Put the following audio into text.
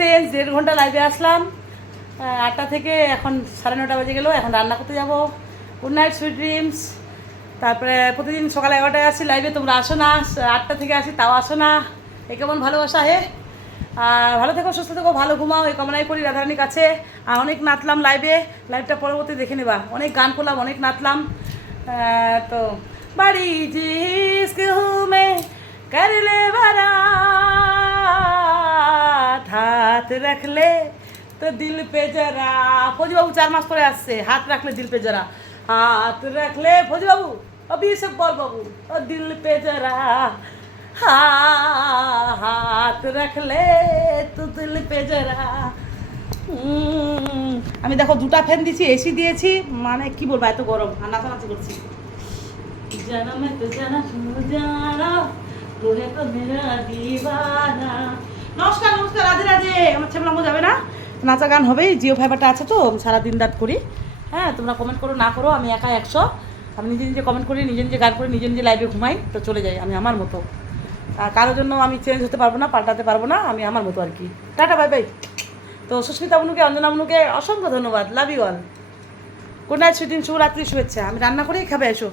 1.5 ঘন্টা লাইভে আসলাম 8টা থেকে, এখন 9:30 বাজে গেলো। এখন রান্না করতে যাব। Good night sweet dreams. তারপরে প্রতিদিন সকালে 11টায় আসি লাইভে, তোমরা আসো না। 8টা থেকে আসি, তাও আসো না। এ কেমন ভালোবাসা হে। আর ভালো থেকো, সুস্থ থেকো, ভালো ঘুমাও, এই কামনাই করি রাধারানীর কাছে। আর অনেক নাচলাম লাইভটা পরবর্তী দেখে নেবা। অনেক গান করলাম, অনেক নাচলাম। তো বাড়ি জিস মে করলে हाथ रख ले तो दिल पे जरा। फौजी बाबू 4 मास परे আসছে। हाथ रख ले दिल पे जरा, हाथ रख ले फौजी बाबू, अभी से बोल बाबू, और दिल पे जरा हाथ रख ले तो दिल पे जरा। আমি দেখো 2টা ফ্যান দিয়েছি, এসি দিয়েছি, মানে কি বলবো এত গরম। আর নাচানাচি করছি। জানা मैं तो जाना जाना रोहे तो मेरा दीवाना। নমস্কার নমস্কার, রাধে রাধে। আমার ছেলেমামু যাবে না, নাচা গান হবেই। জিও ফাইবারটা আছে তো, সারাদিন রাত করি। হ্যাঁ, তোমরা কমেন্ট করো না করো, আমি একা 100। আমি নিজে নিজে কমেন্ট করি, নিজে নিজে গান করি, নিজে নিজে লাইভে ঘুমাই, তো চলে যাই আমি আমার মতো। আর কারোর জন্য আমি চেঞ্জ হতে পারবো না, পাল্টাতে পারবো না, আমি আমার মতো আর কি। Tata, bye bye. তো সুস্মিতা মনুকে, অঞ্জনা মনুকে অসংখ্য ধন্যবাদ। Love you all. Good night সুইটিন, শুভরাত্রি, শুভেচ্ছা। আমি রান্না করেই খাবে, এসো।